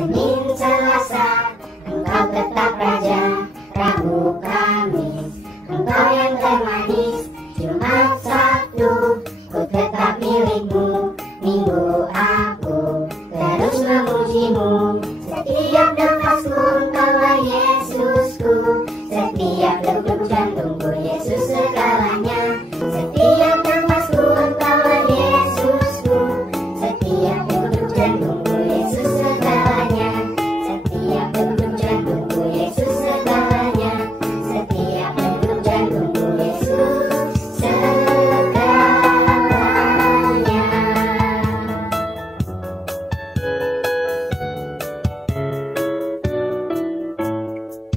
Senin, Selasa, Engkau tetap Raja. Rabu, Kamis, Engkau yang termanis. Jumat, Sabtu, ku tetap milikmu. Minggu aku terus memujimu. Setiap nafasku Engkaulah Yesusku. Setiap degup jantungku Yesus segalanya. Setiap nafasku Engkaulah Yesusku. Setiap degup jantungku Yesus segalanya. Setiap degup jantungku Yesus segalanya. Setiap degup jantungku Yesus segalanya.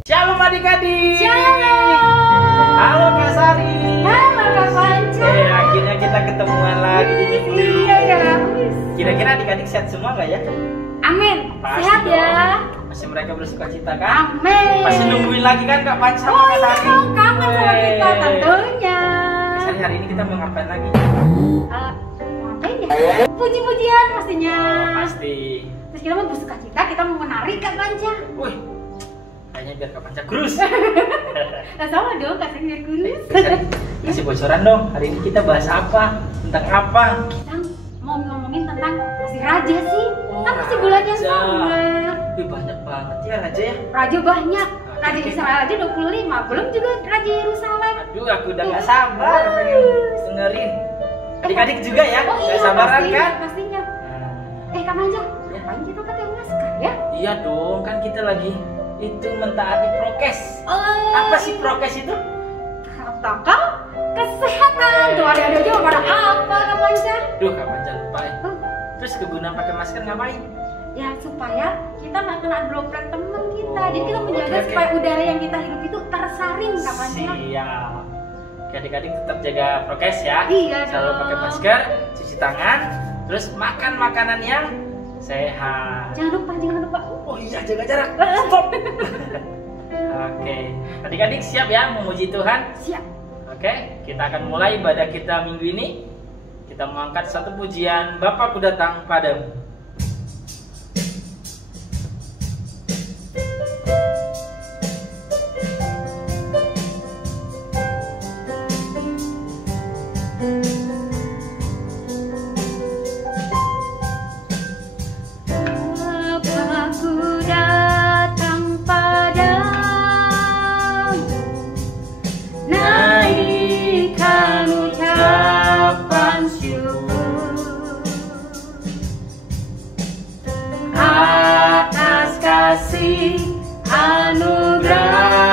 Shalom adik-adik. Shalom. Halo Kak Sari. Halo Kak Panca. Akhirnya kita ketemuan lagi di minggu ini. Iya ya. Kira-kira adik-adik sehat semua nggak ya? Amin. Pasti Sehat dong. ya. Masih mereka bersuka cita kan? Amin. Masih nungguin lagi kan Kak Panca sama Oh Kak iya Sari? dong, kangen sama kita Wey. tentunya. Kak Sari, hari ini kita mau ngapain lagi? Ngapain ya? Puji-pujian pastinya. Pasti. Terus kita mau bersuka cita, kita mau menari Kak Panca. Wih, kayaknya biar Kak Panca kurus. Nah sama dong Kak Sari kurus. Kak Sari, kasih bocoran dong. Hari ini kita bahas apa? Tentang apa? Kita mau ngomongin tentang nasi raja sih. Oh, Apa sih bulannya raja. sama? Wih, banyak banget ya Raja ya. Raja banyak. Raja Israel aja 25, belum juga Raja Yerusalem. Aduh, aku udah gak sabar pengen dengerin. Adik-adik juga ya, Oh iya, gak sabaran pastinya, kan? pastinya. Nah, Kak Manja, ngapain kita pakai masker ya? iya dong, kan kita lagi itu mentaati prokes. Apa sih prokes itu? Protokol kesehatan. Tuh ada aja pada apa Kak Manja? Duh, kapan jangan lupa ya. Oh, Terus kegunaan pakai masker ngapain? ya supaya kita nggak kena droplet temen kita. Oh, Jadi kita menjaga oke. supaya udara yang kita hirup itu tersaring Kak Manja. Siap. Oke, adik-adik tetap jaga prokes ya. Iya Selalu dong. pakai masker, cuci tangan, terus makan makanan yang sehat. Jangan lupa. Oh iya, jaga jarak. Stop. Oke, adik-adik siap ya memuji Tuhan? Siap. Oke, kita akan mulai ibadah kita minggu ini. Kita mengangkat satu pujian, Bapakku datang padamu. Bapakku datang padamu, naikkan ucapan syukur atas kasih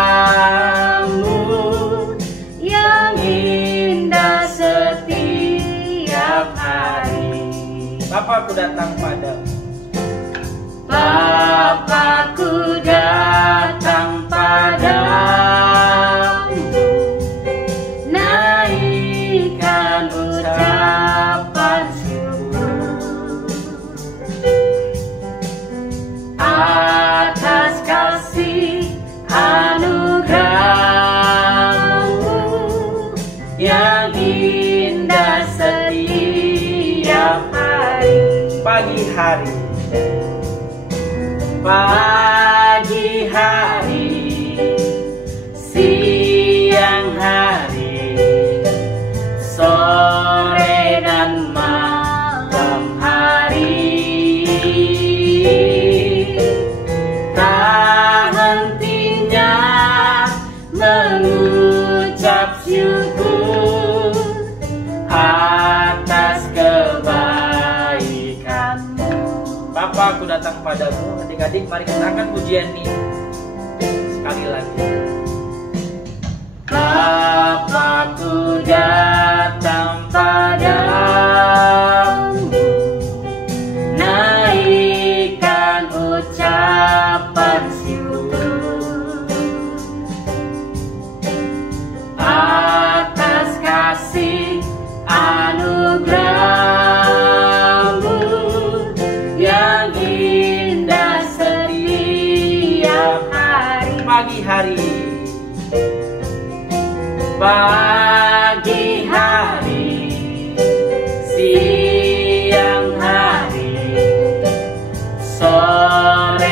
anugerahmu yang indah setiap hari. Bapakku datang padamu. Bapakku datang padamu, naikkan ucapan syukur atas kasih anugerahmu yang indah setiap hari. Pagi hari, siang hari, sore dan malam hari, tak hentinya mengucap syukur atas kebaikanmu. Bapakku datang padamu. Adik-adik, mari kita angkat pujian ini sekali lagi. Bapakku datang padamu, naikkan ucapan syukur atas kasih anugerahmu yang indah setiap hari. Pagi hari, siang hari, sore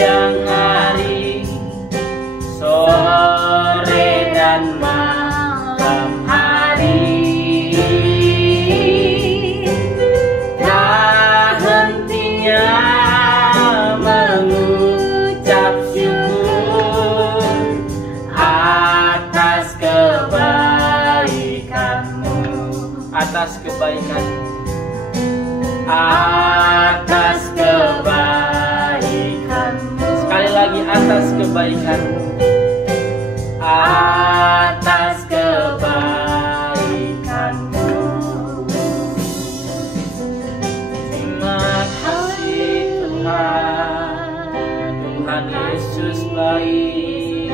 siang hari, sore dan malam hari, tak hentinya mengucap syukur atas kebaikanmu, atas kebaikan, atas kebaikanmu. Sekali lagi, atas kebaikanmu, atas kebaikanmu. Terima kasih Tuhan, Tuhan Yesus baik,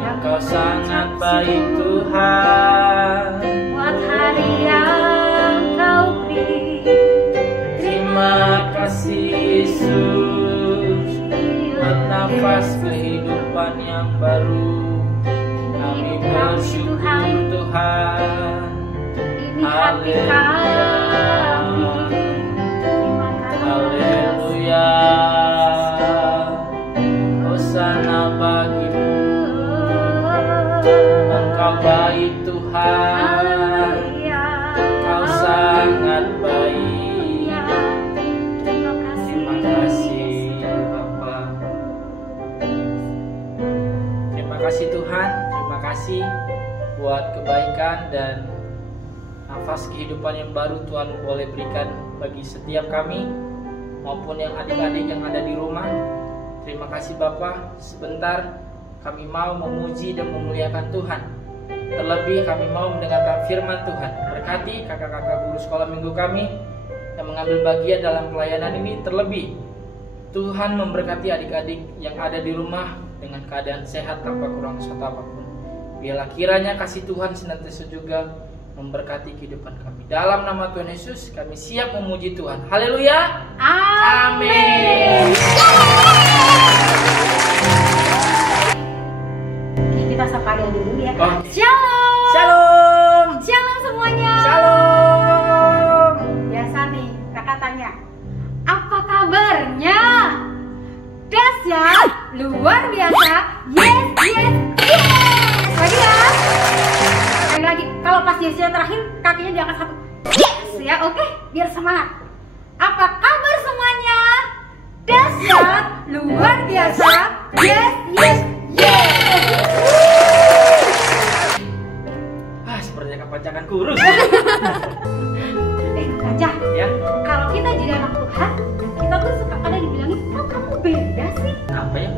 Engkau sangat baik Tuhan. Buat hari yang Kau beri, Terima kasih Yesus, buat nafas kehidupan yang baru. Kami bersyukur Tuhan. ini hati kami. Terima kasih. Haleluya. Hosana bagimu. Engkau baik Tuhan. Haleluya. Engkau sangat baik. Terima kasih. Terima kasih Bapa. Terima kasih Tuhan. Terima kasih buat kebaikan dan nafas kehidupan yang baru Tuhan boleh berikan bagi setiap kami maupun yang adik-adik yang ada di rumah. Terima kasih Bapa. Sebentar kami mau memuji dan memuliakan Tuhan. Terlebih kami mau mendengarkan firman Tuhan. Berkati kakak-kakak guru sekolah minggu kami yang mengambil bagian dalam pelayanan ini. Terlebih Tuhan memberkati adik-adik yang ada di rumah dengan keadaan sehat tanpa kurang suatu apapun. Biarlah kiranya kasih Tuhan senantiasa juga memberkati kehidupan kami. Dalam nama Tuhan Yesus kami siap memuji Tuhan. Haleluya. Amin. Kita sapa dia dulu ya. Oke. Shalom. Shalom. Shalom semuanya. Shalom. Biasa nih, kakak tanya, apa kabarnya? Dahsyat, luar biasa, yes, yes, yes. Lagi ya? Lagi. Kalau pas yes yang terakhir, kakinya diangkat satu. Yes, ya, oke, biar semangat. Apa kabar semuanya? Dahsyat, luar biasa, yes, yes, yes. Sepertinya kepanjangan kurus. Aja. Ya. Kalau kita jadi anak Tuhan, kita tuh suka ada dibilangin, kok kamu beda sih? Apa ya?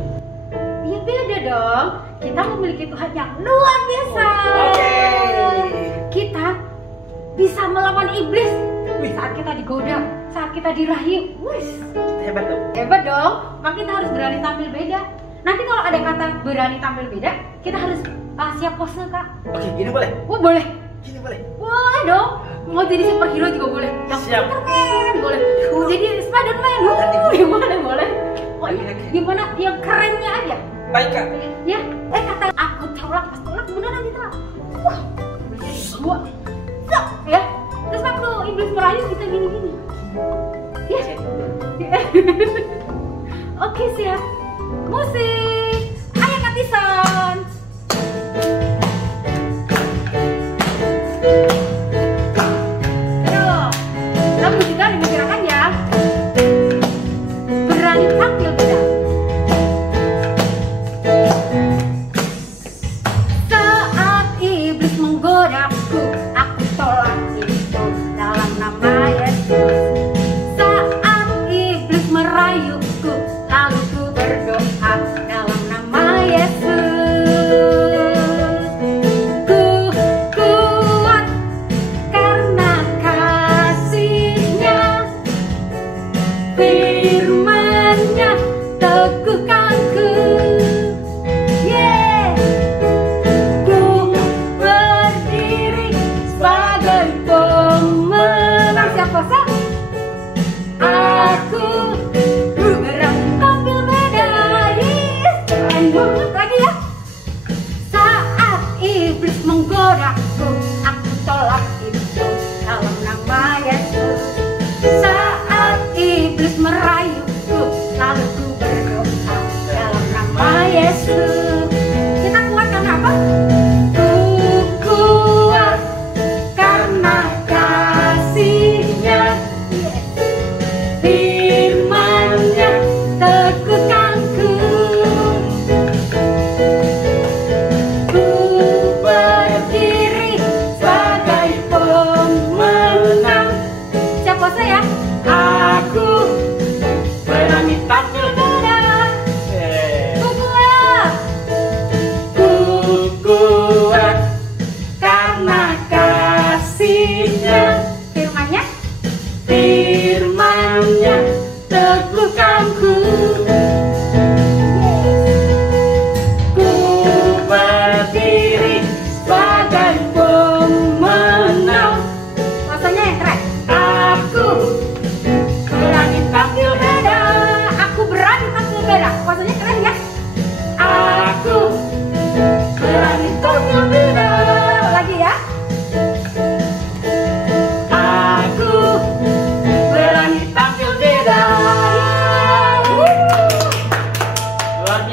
Iya beda dong. Kita memiliki Tuhan yang luar biasa. Oke. Kita bisa melawan iblis saat kita digoda, saat kita dirayu. Wis, Hebat dong. hebat dong. Maka kita harus berani tampil beda. Nanti kalau ada kata berani tampil beda, kita harus siap pose kak. Oke, gini boleh? Oh boleh. Gini boleh? Boleh dong. Mau jadi superhero juga boleh. Yang Siap. Superman boleh. Mau jadi Spiderman. Boleh. Oh, iya. Gimana? Yang kerennya aja. Baik Kak. Ya. Kata aku tolak, pas tolak beneran ditolak. Wah. Gua. So, ya. Terus waktu iblis merayu kita gini-gini. Ya. Oke siap. Musik. Ayo Kak Tison. Kamu juga diperkirakan ya. Berani tampil beda. Saat iblis menggodaku, aku tolak itu dalam nama Yesus. Saat iblis merayuku, lalu ku berdoa dalam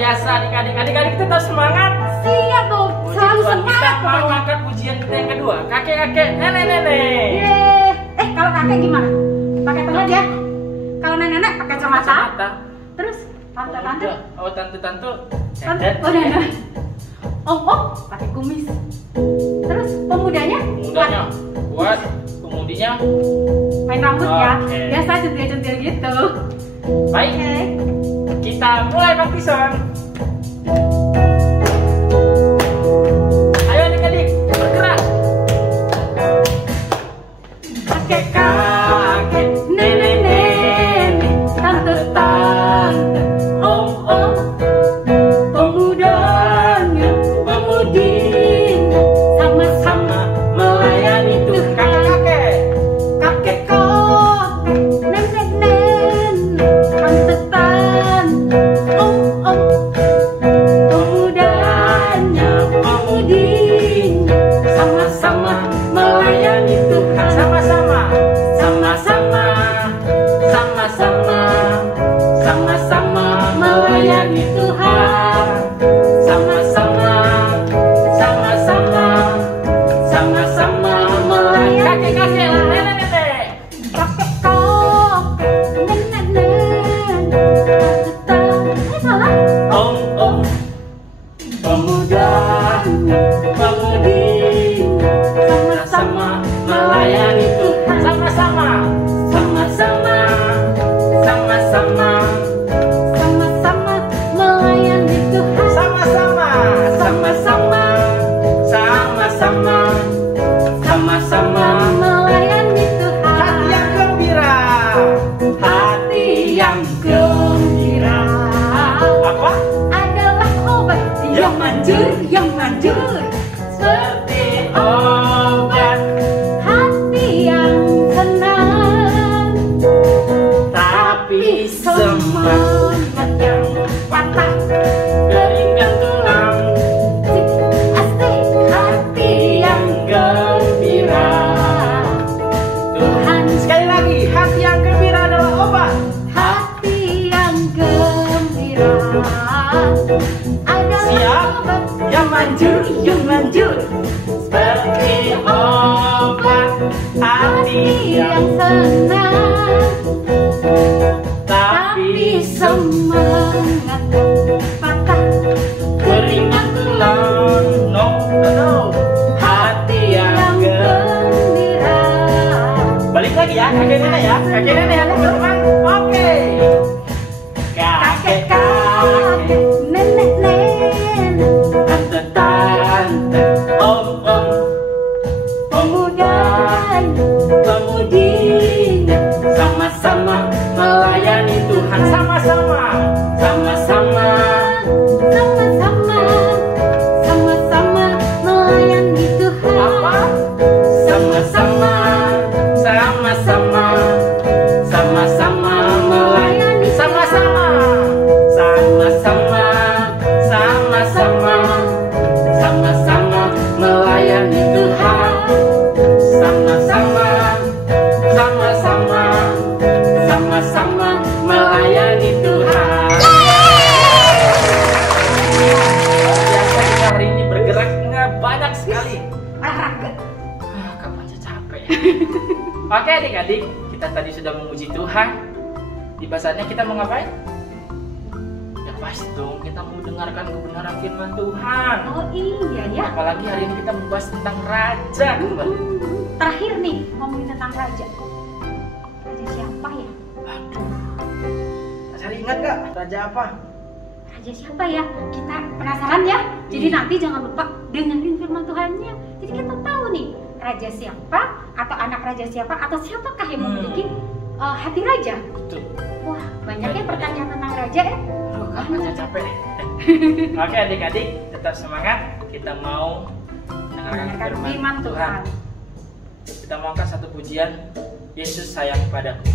biasa adik-adik tetap semangat. Siap dong, selalu Tuhan, kita semangat mau pokoknya. angkat pujian kita yang kedua, kakek-kakek, nenek-nenek. Yeay. Kalau kakek gimana? Pakai toga ya? Kalau nenek-nenek pakai kacamata. Terus tante-tante? Oh, tante-tante. Tante, oh nenek. Om pakai kumis. Terus pemudanya? Mudanya kuat, kemudinya Main rambut ya. Oke. Biasa centil-centil gitu. baik. Oke. Kita mulai baptisan. Ayo adik-adik bergerak. Kakek-kakek, Nenek-nenek, tante-tante, om-om, pemudanya, pemudinya, sama-sama melayani Tuhan. kakek-kakek. Kakek-kakek, nenek-nenek, tante-tante, om-om, pemudanya, pemudinya, sama-sama melayani Tuhan. Sama-sama. Sama-sama melayani Tuhan. Sama-sama melayani Kakek-kakek, Tuhan. nenek-nenek. Kakek-kakek, nenek-nenek, tante-tante. Salah. Om-om, Pemudanya, pemudinya, sama-sama melayani Tuhan. sama-sama. Sama-sama melayani Tuhan. Sama-sama. Sama-sama melayani Tuhan. Hati yang gembira. Hati yang gembira Apa? adalah obat yang manjur seperti obat. Hati yang senang tapi semangat yang patah. Keringkan tulang. Asik hati yang gembira. Tuhan Sekali lagi, hati yang gembira adalah obat. hati yang gembira adalah Siap? obat Yang manjur. Seperti obat. Hati yang senang tapi tapi semangat yang patah. keringat tulang. No. Hati yang gembira. Balik lagi ya, kakek nenek ya. Kakek nenek ya, teman-teman. Oke. Kakek-kakek, Nenek-nenek, tante-tante, om-om, pemudanya, pemudinya, sama-sama melayani Tuhan. Sama-sama. sama-sama melayani Tuhan. Apa? Sama-sama melayani Sama-sama. Sama-sama melayani Tuhan. Sama-sama melayani Tuhan. Biasa kita hari ini bergerak banyak sekali. Olahraga. Kapan saya capek. Oke adik-adik, kita tadi sudah memuji Tuhan. Di bahasannya kita mau ngapain? Ya pasti dong, kita mau dengarkan kebenaran firman Tuhan. Oh iya ya. Apalagi hari ini kita membahas tentang raja kembali. Terakhir nih ngomongin tentang raja. Raja siapa ya? Aduh, Cari ingat gak raja apa? Raja siapa ya? Kita penasaran ya. Jadi nanti jangan lupa dengerin firman Tuhannya. Jadi kita tahu nih raja siapa atau anak raja siapa atau siapakah yang memiliki hati raja. Betul. Wah, banyaknya pertanyaan tentang raja ya. Aduh, kapan saya capek. Oke adik-adik, tetap semangat. Kita mau mendengarkan firman Tuhan. Kita mau angkat satu pujian, Yesus sayang padaku.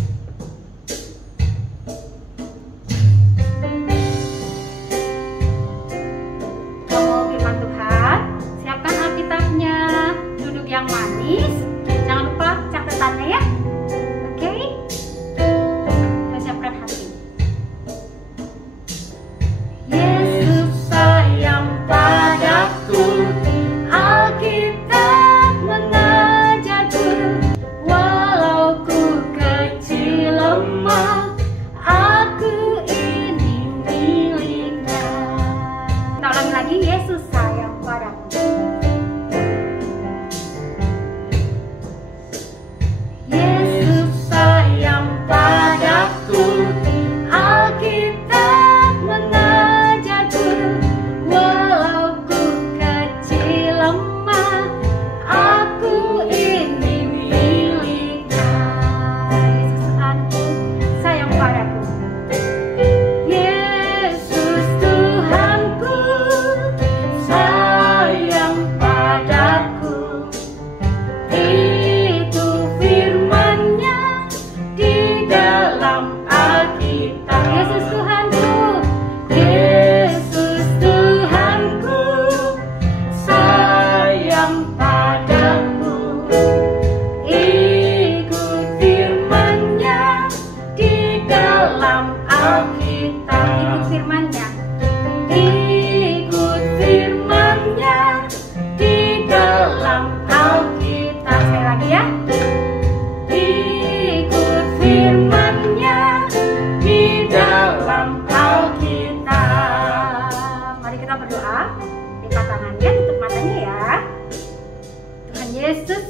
Kalau firman Tuhan, siapkan Alkitabnya, duduk yang manis, jangan lupa catatannya ya. Oke? Kita siapkan hati. Yesus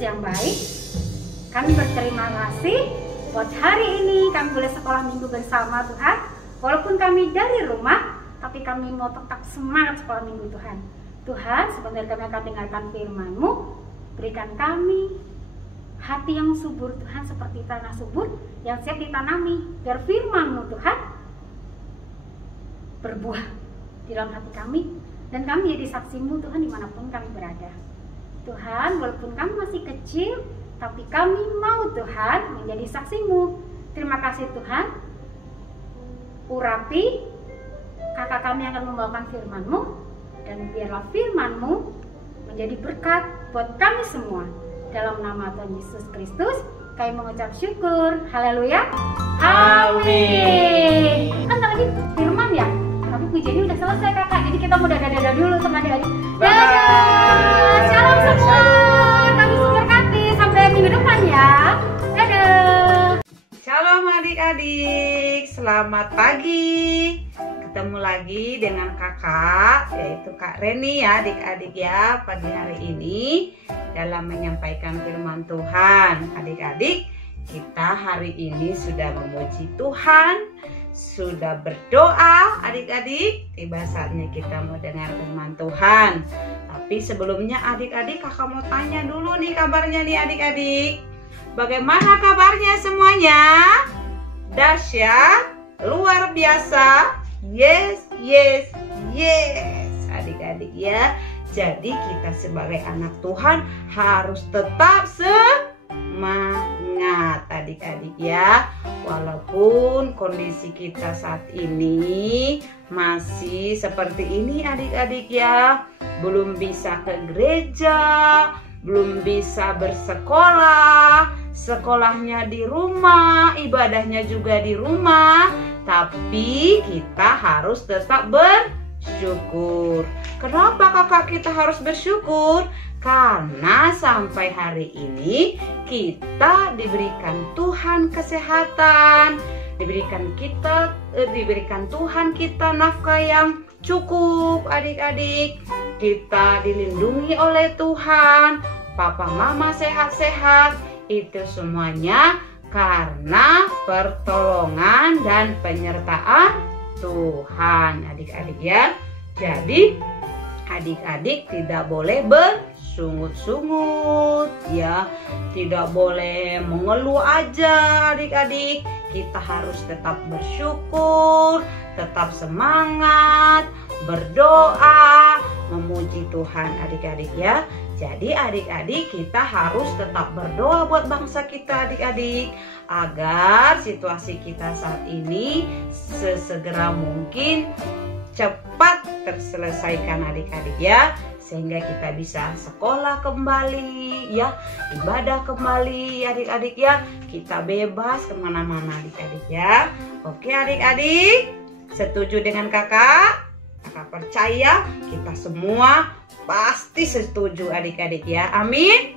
yang baik. Kami berterima kasih buat hari ini kami boleh sekolah minggu bersama Tuhan. Walaupun kami dari rumah, tapi kami mau tetap semangat sekolah minggu Tuhan. Tuhan, sebentar kami akan dengarkan firman-Mu. Berikan kami hati yang subur Tuhan, seperti tanah subur yang siap ditanami. Biar firman-Mu Tuhan berbuah di dalam hati kami, dan kami jadi saksi-Mu Tuhan dimanapun kami berada. Tuhan, walaupun kami masih kecil, tapi kami mau Tuhan menjadi saksi-Mu. Terima kasih Tuhan. Urapi kakak kami akan membawakan firman-Mu, dan biarlah firman-Mu menjadi berkat buat kami semua. Dalam nama Tuhan Yesus Kristus kami mengucap syukur. Haleluya. Amin. Kan lagi firman ya, tapi pujiannya udah selesai kakak, jadi kita mau dadah-dadah dulu sama adik-adik. Dadah. Shalom semua. Kami berkati sampai minggu depan ya. Dadah. Shalom adik-adik, selamat pagi. Ketemu lagi dengan kakak, yaitu Kak Reni ya adik-adik ya, pagi hari ini dalam menyampaikan firman Tuhan. Adik-adik, kita hari ini sudah memuji Tuhan, sudah berdoa adik-adik. Tiba saatnya kita mau dengar firman Tuhan. Tapi sebelumnya adik-adik, kakak mau tanya dulu nih kabarnya nih adik-adik. Bagaimana kabarnya semuanya? Dahsyat, luar biasa. Yes, yes, yes, adik-adik ya. Jadi kita sebagai anak Tuhan harus tetap semangat adik-adik ya. Walaupun kondisi kita saat ini masih seperti ini adik-adik ya. Belum bisa ke gereja, belum bisa bersekolah, sekolahnya di rumah, ibadahnya juga di rumah. Tapi kita harus tetap bersyukur. Kenapa kakak kita harus bersyukur? Karena sampai hari ini kita diberikan Tuhan kesehatan, diberikan Tuhan kita nafkah yang cukup adik-adik. Kita dilindungi oleh Tuhan, papa mama sehat-sehat. Itu semuanya karena pertolongan dan penyertaan Tuhan adik-adik ya. Jadi adik-adik tidak boleh bersungut-sungut ya, tidak boleh mengeluh aja adik-adik. Kita harus tetap bersyukur, tetap semangat, berdoa, memuji Tuhan adik-adik ya. Jadi adik-adik kita harus tetap berdoa buat bangsa kita adik-adik, agar situasi kita saat ini sesegera mungkin cepat terselesaikan adik-adik ya. Sehingga kita bisa sekolah kembali ya, ibadah kembali adik-adik ya. Kita bebas kemana-mana adik-adik ya. Oke adik-adik, setuju dengan kakak? Kakak percaya kita semua pasti setuju adik-adik ya. Amin.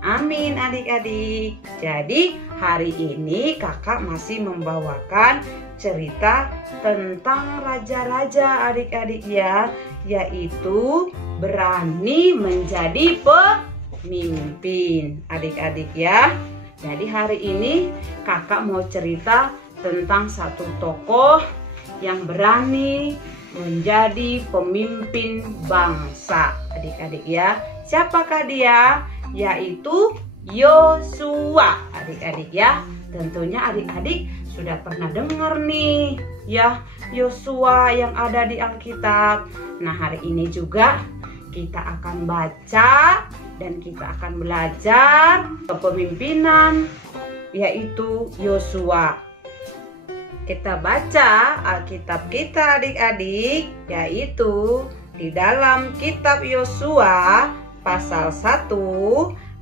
Amin adik-adik. Jadi hari ini kakak masih membawakan cerita tentang raja-raja adik-adik ya, yaitu berani menjadi pemimpin adik-adik ya. Jadi hari ini kakak mau cerita tentang satu tokoh yang berani menjadi pemimpin bangsa adik-adik ya. Siapakah dia? Yaitu Yosua adik-adik ya. Tentunya adik-adik sudah pernah dengar nih ya, Yosua yang ada di Alkitab. Nah hari ini juga kita akan baca dan kita akan belajar kepemimpinan yaitu Yosua. Kita baca Alkitab kita adik-adik, yaitu di dalam kitab Yosua pasal 1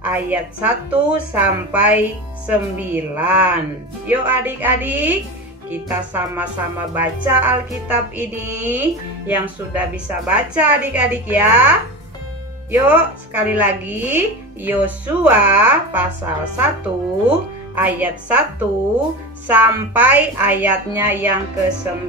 ayat 1 sampai 9. Yuk adik-adik, kita sama-sama baca Alkitab ini. Yang sudah bisa baca adik-adik ya. Yuk sekali lagi, Yosua pasal 1 ayat 1 sampai ayatnya yang ke-9.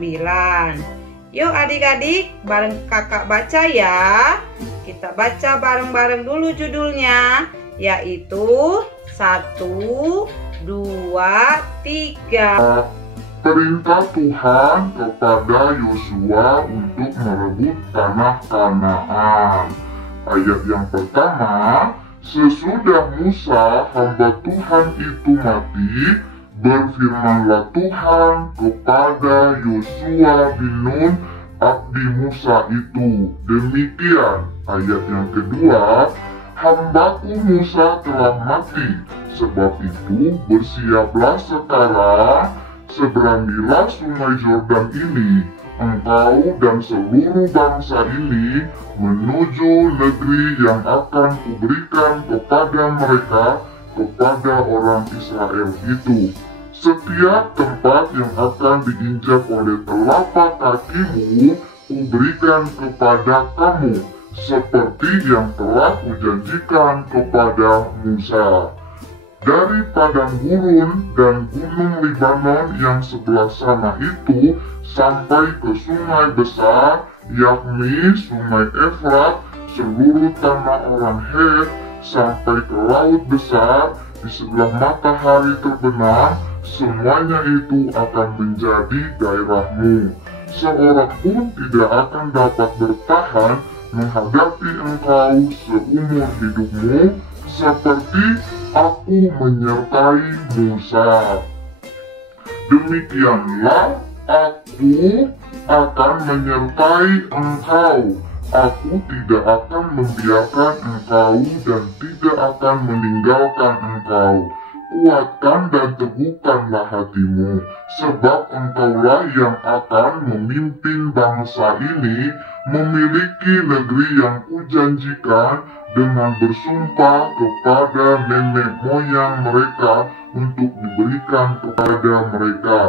Yuk adik-adik, bareng kakak baca ya. Kita baca bareng-bareng dulu judulnya, yaitu 1, 2, 3. Perintah Tuhan kepada Yosua untuk merebut tanah Kanaan. Ayat yang pertama, sesudah Musa hamba Tuhan itu mati, berfirmanlah Tuhan kepada Yosua bin Nun abdi Musa itu, demikian. Ayat yang kedua, hambaku Musa telah mati, sebab itu bersiaplah sekarang, seberangilah sungai Yordan ini, engkau dan seluruh bangsa ini menuju negeri yang akan kuberikan kepada mereka, kepada orang Israel itu. Setiap tempat yang akan diinjak oleh telapak kakimu kuberikan kepada kamu, seperti yang telah kujanjikan kepada Musa. Dari padang gurun dan gunung Libanon yang sebelah sana itu sampai ke sungai besar, yakni sungai Efrat, seluruh tanah orang Het, sampai ke laut besar di sebelah matahari terbenam, semuanya itu akan menjadi daerahmu. Seorang pun tidak akan dapat bertahan menghadapi engkau seumur hidupmu, seperti aku menyertai Musa. Demikianlah aku akan menyertai engkau. Aku tidak akan membiarkan engkau dan tidak akan meninggalkan engkau. Kuatkan dan teguhkanlah hatimu, sebab engkaulah yang akan memimpin bangsa ini memiliki negeri yang kujanjikan dengan bersumpah kepada nenek moyang mereka untuk diberikan kepada mereka.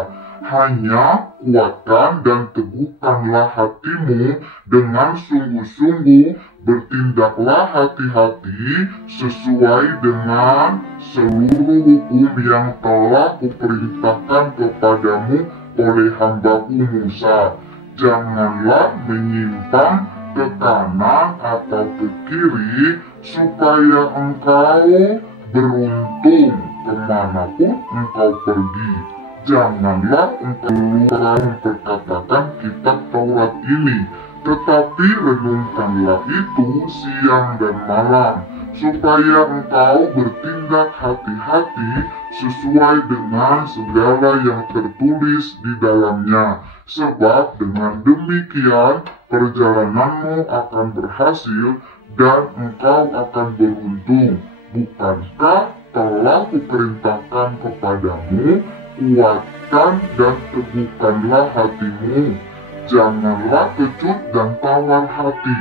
Hanya kuatkan dan teguhkanlah hatimu dengan sungguh-sungguh, bertindaklah hati-hati sesuai dengan seluruh hukum yang telah kuperintahkan kepadamu oleh hambaku Musa. Janganlah menyimpang ke kanan atau ke kiri, supaya engkau beruntung kemanapun engkau pergi. Janganlah engkau lupa memperkatakan kitab Taurat ini, tetapi renungkanlah itu siang dan malam, supaya engkau bertindak hati-hati sesuai dengan segala yang tertulis di dalamnya. Sebab dengan demikian perjalananmu akan berhasil dan engkau akan beruntung. Bukankah telah kuperintahkan kepadamu, kuatkan dan teguhkanlah hatimu. Janganlah kecut dan tawar hati,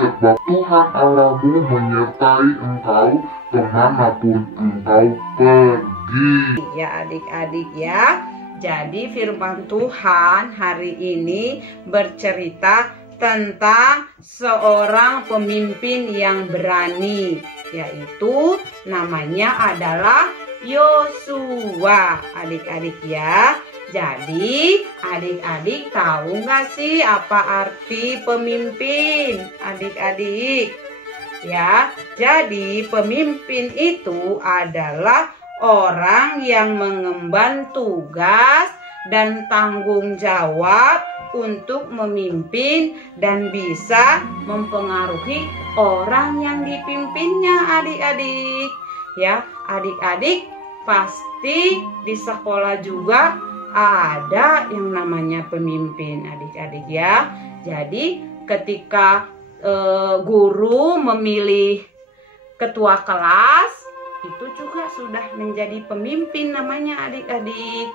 sebab Tuhan Allahmu menyertai engkau kemanapun engkau pergi. Ya adik-adik ya, jadi firman Tuhan hari ini bercerita tentang seorang pemimpin yang berani, yaitu namanya adalah Yosua, adik-adik ya. Jadi adik-adik tahu nggak sih apa arti pemimpin, adik-adik? Ya, jadi pemimpin itu adalah orang yang mengemban tugas dan tanggung jawab untuk memimpin dan bisa mempengaruhi orang yang dipimpinnya, adik-adik. Ya, adik-adik pasti di sekolah juga ada yang namanya pemimpin, adik-adik ya. Jadi ketika guru memilih ketua kelas, itu juga sudah menjadi pemimpin namanya, adik-adik.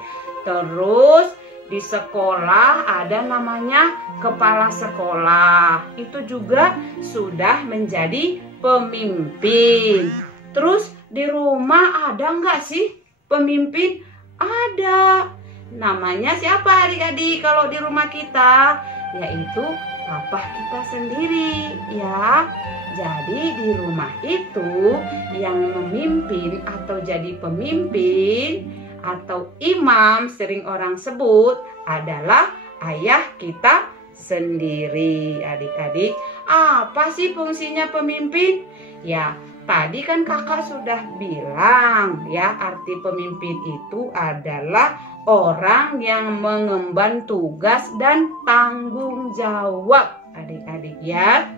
Terus di sekolah ada namanya kepala sekolah, itu juga sudah menjadi pemimpin. Terus di rumah ada nggak sih pemimpin? Ada. Namanya siapa adik-adik kalau di rumah kita? Yaitu papa kita sendiri ya. Jadi di rumah itu yang memimpin atau jadi pemimpin atau imam sering orang sebut adalah ayah kita sendiri, adik-adik. Apa sih fungsinya pemimpin? Ya, tadi kan kakak sudah bilang ya, arti pemimpin itu adalah orang yang mengemban tugas dan tanggung jawab, adik-adik ya.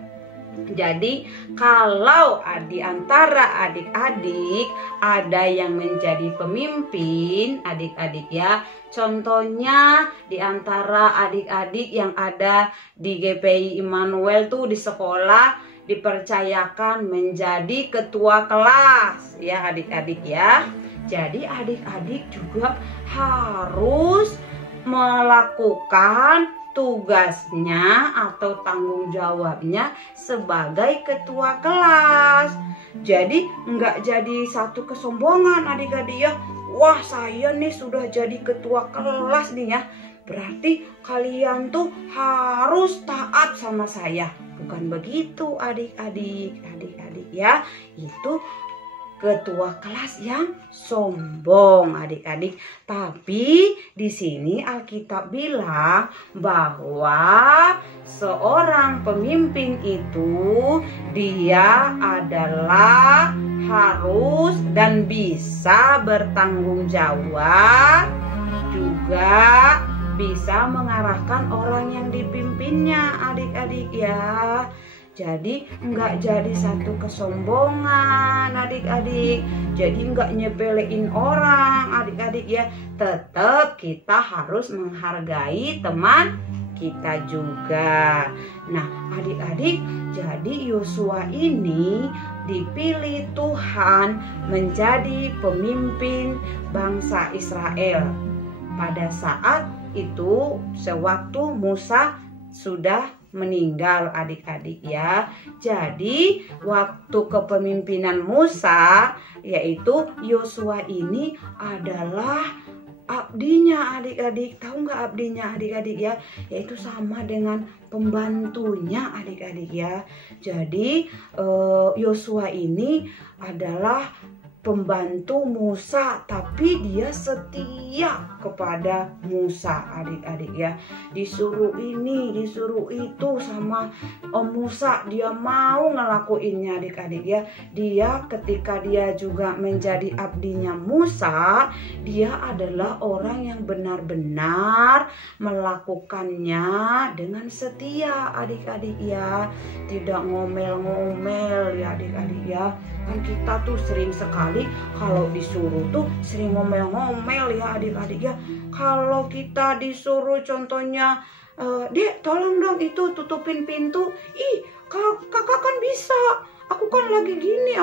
Jadi kalau di antara adik-adik ada yang menjadi pemimpin, adik-adik ya, contohnya di antara adik-adik yang ada di GPI Immanuel tuh di sekolah dipercayakan menjadi ketua kelas ya adik-adik ya. Jadi adik-adik juga harus melakukan tugasnya atau tanggung jawabnya sebagai ketua kelas. Jadi nggak jadi satu kesombongan adik-adik ya. Wah, saya nih sudah jadi ketua kelas nih ya, berarti kalian tuh harus taat sama saya. Bukan begitu adik-adik ya. Itu ketua kelas yang sombong adik-adik. Tapi di sini Alkitab bilang bahwa seorang pemimpin itu dia adalah harus dan bisa bertanggung jawab, juga bisa mengarahkan orang yang dipimpinnya adik-adik ya. Jadi nggak jadi satu kesombongan adik-adik. Jadi nggak nyepelein orang adik-adik ya. Tetap kita harus menghargai teman kita juga. Nah adik-adik, jadi Yosua ini dipilih Tuhan menjadi pemimpin bangsa Israel. Pada saat itu sewaktu Musa sudah meninggal adik-adik ya. Jadi waktu kepemimpinan Musa, yaitu Yosua ini adalah abdinya adik-adik. Tahu nggak abdinya adik-adik ya? Yaitu sama dengan pembantunya adik-adik ya. Jadi Yosua ini adalah pembantu Musa, tapi dia setia kepada Musa adik-adik ya. Disuruh ini, disuruh itu sama Musa, dia mau ngelakuinnya adik-adik ya. Dia ketika dia juga menjadi abdinya Musa, dia adalah orang yang benar-benar melakukannya dengan setia adik-adik ya. Tidak ngomel-ngomel ya adik-adik ya. Kan kita tuh sering sekali kalau disuruh tuh sering ngomel-ngomel ya adik-adik ya. Kalau kita disuruh contohnya, Dek tolong dong itu tutupin pintu. Ih kakak kan bisa, aku kan lagi gini.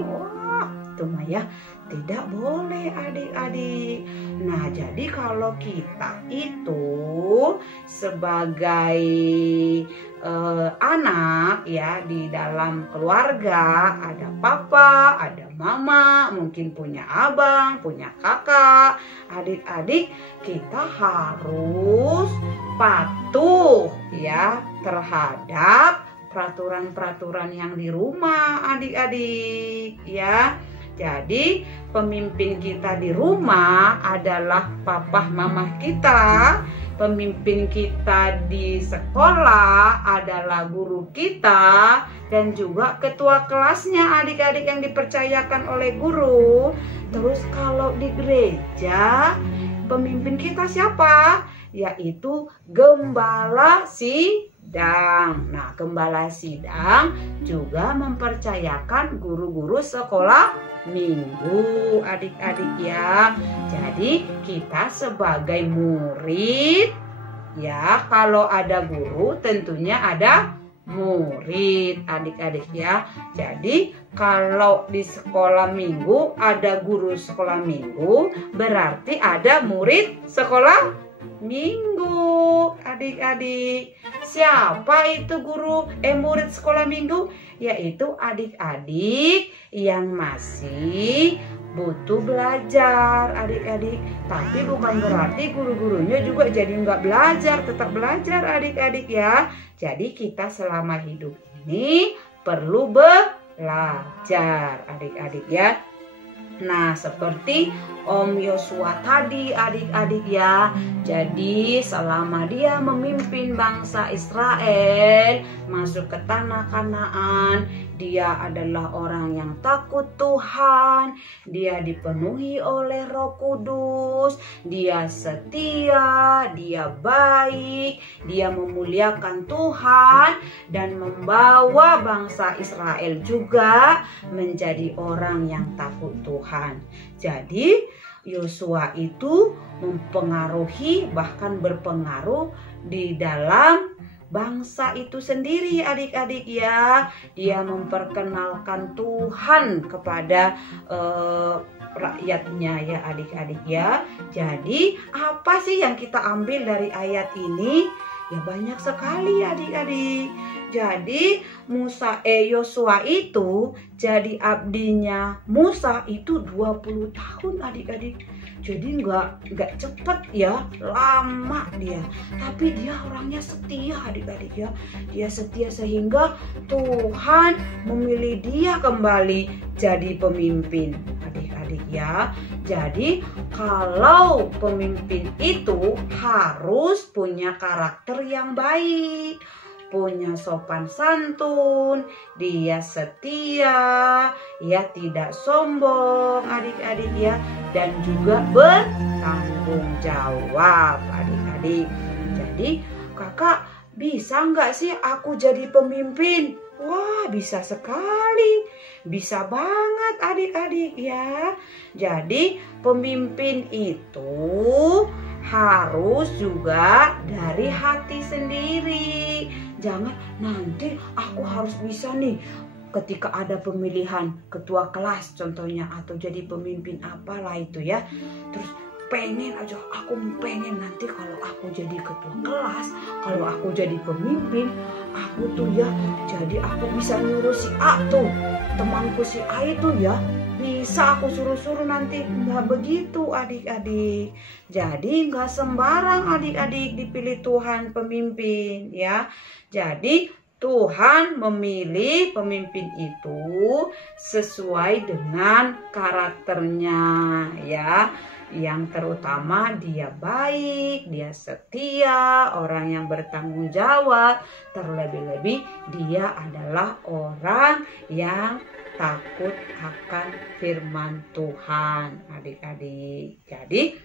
Wah itu mah ya tidak boleh adik-adik. Nah jadi kalau kita itu sebagai anak ya, di dalam keluarga ada papa, ada mama, mungkin punya abang, punya kakak, adik-adik kita harus patuh ya terhadap peraturan-peraturan yang di rumah adik-adik ya. Jadi pemimpin kita di rumah adalah papa mama kita. Pemimpin kita di sekolah adalah guru kita dan juga ketua kelasnya adik-adik yang dipercayakan oleh guru. Terus kalau di gereja pemimpin kita siapa? Yaitu gembala sidang. Nah, gembala sidang juga mempercayakan guru-guru sekolah minggu adik-adik ya. Jadi kita sebagai murid ya, kalau ada guru tentunya ada murid adik-adik ya. Jadi kalau di sekolah minggu ada guru sekolah minggu, berarti ada murid sekolah minggu adik-adik. Siapa itu murid sekolah minggu? Yaitu adik-adik yang masih butuh belajar adik-adik. Tapi bukan berarti guru-gurunya juga jadi nggak belajar, tetap belajar adik-adik ya. Jadi kita selama hidup ini perlu belajar adik-adik ya. Nah seperti Om Yosua tadi adik-adik ya. Jadi selama dia memimpin bangsa Israel masuk ke tanah Kanaan, dia adalah orang yang takut Tuhan, dia dipenuhi oleh Roh Kudus, dia setia, dia baik, dia memuliakan Tuhan dan membawa bangsa Israel juga menjadi orang yang takut Tuhan. Jadi Yosua itu mempengaruhi, bahkan berpengaruh di dalam bangsa itu sendiri, adik-adik ya. Dia memperkenalkan Tuhan kepada rakyatnya ya, adik-adik ya. Jadi apa sih yang kita ambil dari ayat ini? Ya banyak sekali, adik-adik. Jadi Yosua itu jadi abdinya Musa itu 20 tahun, adik-adik. Jadi nggak cepet ya, lama dia. Tapi dia orangnya setia, adik-adik ya. Dia setia sehingga Tuhan memilih dia kembali jadi pemimpin, adik-adik ya. Jadi kalau pemimpin itu harus punya karakter yang baik, punya sopan santun, dia setia, ya tidak sombong, adik-adik ya, dan juga bertanggung jawab, adik-adik. Jadi kakak bisa nggak sih aku jadi pemimpin? Wah, bisa sekali, bisa banget adik-adik ya. Jadi pemimpin itu harus juga dari hati sendiri. Jangan nanti aku harus bisa nih ketika ada pemilihan ketua kelas contohnya, atau jadi pemimpin apalah itu ya. Terus pengen aja, aku pengen nanti kalau aku jadi ketua kelas, kalau aku jadi pemimpin, aku tuh ya jadi aku bisa nyuruh si A tuh, temanku si A itu ya, bisa aku suruh-suruh nanti. Nggak begitu adik-adik. Jadi nggak sembarang adik-adik dipilih Tuhan pemimpin ya. Jadi Tuhan memilih pemimpin itu sesuai dengan karakternya ya. Yang terutama dia baik, dia setia, orang yang bertanggung jawab. Terlebih-lebih dia adalah orang yang takut akan firman Tuhan, adik-adik. Jadi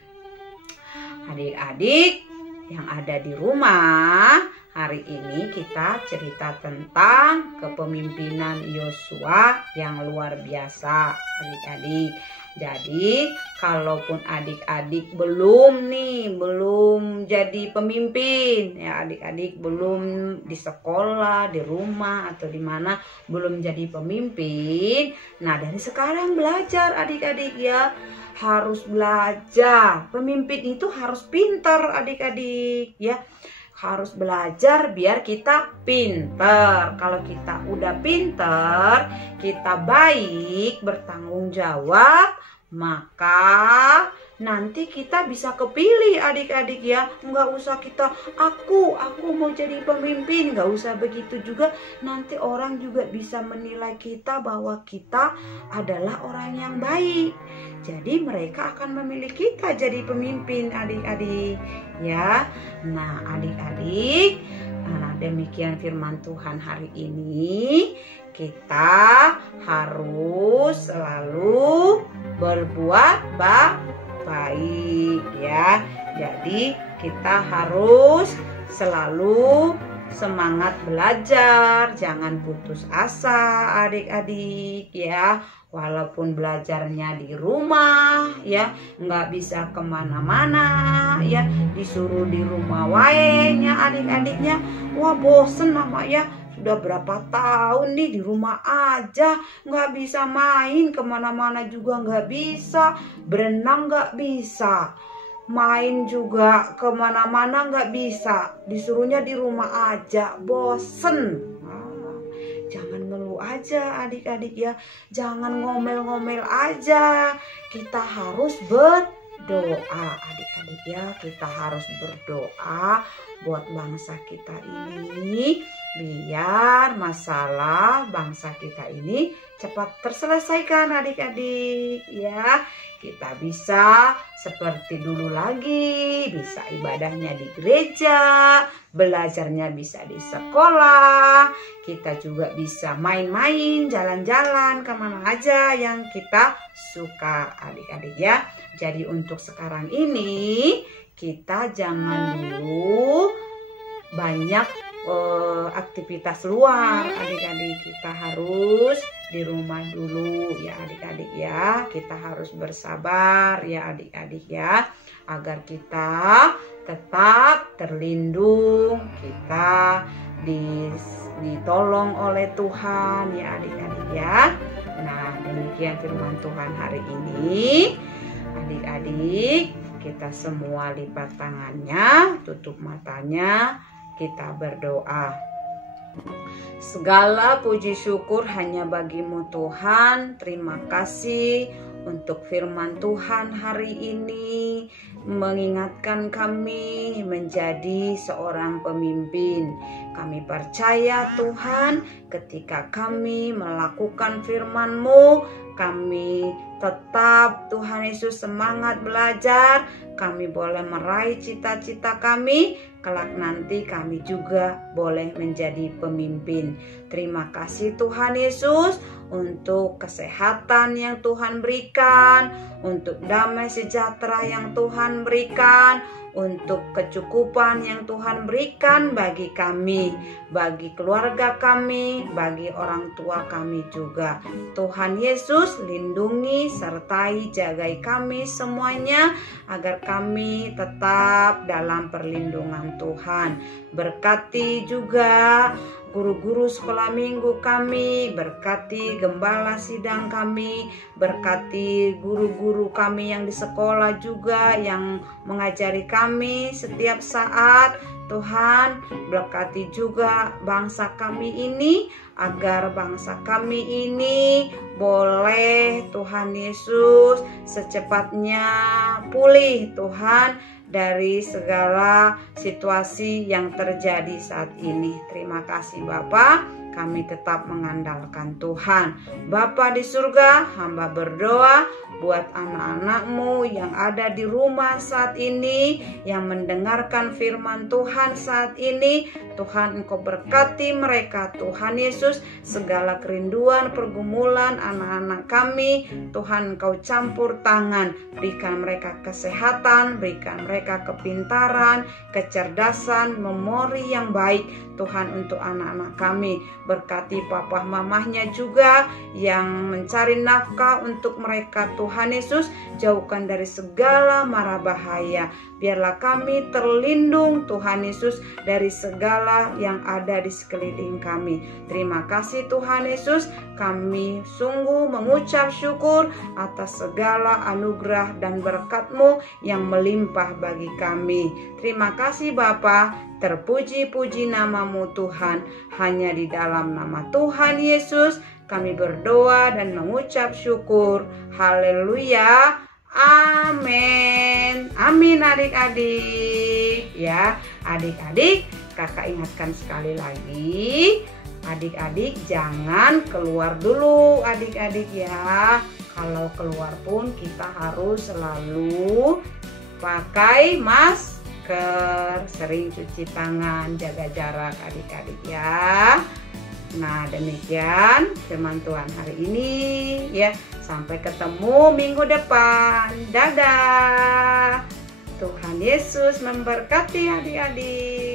adik-adik yang ada di rumah, hari ini kita cerita tentang kepemimpinan Yosua yang luar biasa, adik-adik. Jadi kalaupun adik-adik belum jadi pemimpin ya, adik-adik belum di sekolah, di rumah atau di mana belum jadi pemimpin. Nah, dari sekarang belajar adik-adik ya. Harus belajar. Pemimpin itu harus pintar adik-adik ya. Harus belajar biar kita pintar. Kalau kita udah pintar, kita baik, bertanggung jawab, maka nanti kita bisa kepilih adik-adik ya. Nggak usah kita aku mau jadi pemimpin, nggak usah begitu juga. Nanti orang juga bisa menilai kita bahwa kita adalah orang yang baik. Jadi mereka akan memilih kita jadi pemimpin adik-adik ya. Nah adik-adik, demikian firman Tuhan hari ini. Kita harus selalu berbuat baik ya. Jadi kita harus selalu semangat belajar, jangan putus asa adik-adik ya. Walaupun belajarnya di rumah ya, nggak bisa kemana-mana ya, disuruh di rumah waenya adik-adiknya, wah bosen nama ya. Sudah berapa tahun nih di rumah aja, nggak bisa main kemana-mana juga nggak bisa, berenang nggak bisa, main juga kemana-mana nggak bisa, disuruhnya di rumah aja, bosen. Jangan ngeluh aja adik-adik ya, jangan ngomel-ngomel aja. Kita harus berdoa adik-adik ya, kita harus berdoa buat bangsa kita ini biar masalah bangsa kita ini cepat terselesaikan adik-adik ya. Kita bisa seperti dulu lagi, bisa ibadahnya di gereja, belajarnya bisa di sekolah, kita juga bisa main-main, jalan-jalan kemana aja yang kita suka adik-adik ya. Jadi untuk sekarang ini kita jangan dulu banyak aktivitas luar adik-adik, kita harus di rumah dulu ya adik-adik ya. Kita harus bersabar ya adik-adik ya, agar kita tetap terlindung, kita ditolong oleh Tuhan ya adik-adik ya. Nah, demikian firman Tuhan hari ini. Adik-adik, kita semua lipat tangannya, tutup matanya, kita berdoa. Segala puji syukur hanya bagimu Tuhan. Terima kasih untuk firman Tuhan hari ini, mengingatkan kami menjadi seorang pemimpin. Kami percaya Tuhan, ketika kami melakukan firman-Mu, kami tetap Tuhan Yesus semangat belajar. Kami boleh meraih cita-cita kami, kelak nanti kami juga boleh menjadi pemimpin. Terima kasih Tuhan Yesus untuk kesehatan yang Tuhan berikan, untuk damai sejahtera yang Tuhan berikan, untuk kecukupan yang Tuhan berikan bagi kami, bagi keluarga kami, bagi orang tua kami juga. Tuhan Yesus lindungi, sertai, jagai kami semuanya, agar kami tetap dalam perlindungan Tuhan. Berkati juga guru-guru sekolah minggu kami, berkati gembala sidang kami, berkati guru-guru kami yang di sekolah juga yang mengajari kami setiap saat. Tuhan, berkati juga bangsa kami ini, agar bangsa kami ini boleh Tuhan Yesus secepatnya pulih Tuhan dari segala situasi yang terjadi saat ini. Terima kasih Bapa, kami tetap mengandalkan Tuhan. Bapa di surga, hamba berdoa buat anak-anak-Mu yang ada di rumah saat ini, yang mendengarkan firman Tuhan saat ini. Tuhan, Engkau berkati mereka Tuhan Yesus, segala kerinduan, pergumulan anak-anak kami, Tuhan Engkau campur tangan, berikan mereka kesehatan, berikan mereka kepintaran, kecerdasan, memori yang baik Tuhan untuk anak-anak kami. Berkati papa mamahnya juga yang mencari nafkah untuk mereka Tuhan Yesus, jauhkan dari segala mara bahaya. Biarlah kami terlindung Tuhan Yesus dari segala yang ada di sekeliling kami. Terima kasih Tuhan Yesus, kami sungguh mengucap syukur atas segala anugerah dan berkat-Mu yang melimpah bagi kami. Terima kasih Bapa, terpuji-puji nama-Mu Tuhan. Hanya di dalam nama Tuhan Yesus kami berdoa dan mengucap syukur. Haleluya. Amin. Amin adik-adik. Ya, adik-adik, kakak ingatkan sekali lagi, adik-adik jangan keluar dulu adik-adik ya. Kalau keluar pun kita harus selalu pakai masker, sering cuci tangan, jaga jarak adik-adik ya. Nah, demikian firman Tuhan hari ini ya. Sampai ketemu minggu depan. Dadah. Tuhan Yesus memberkati adik-adik.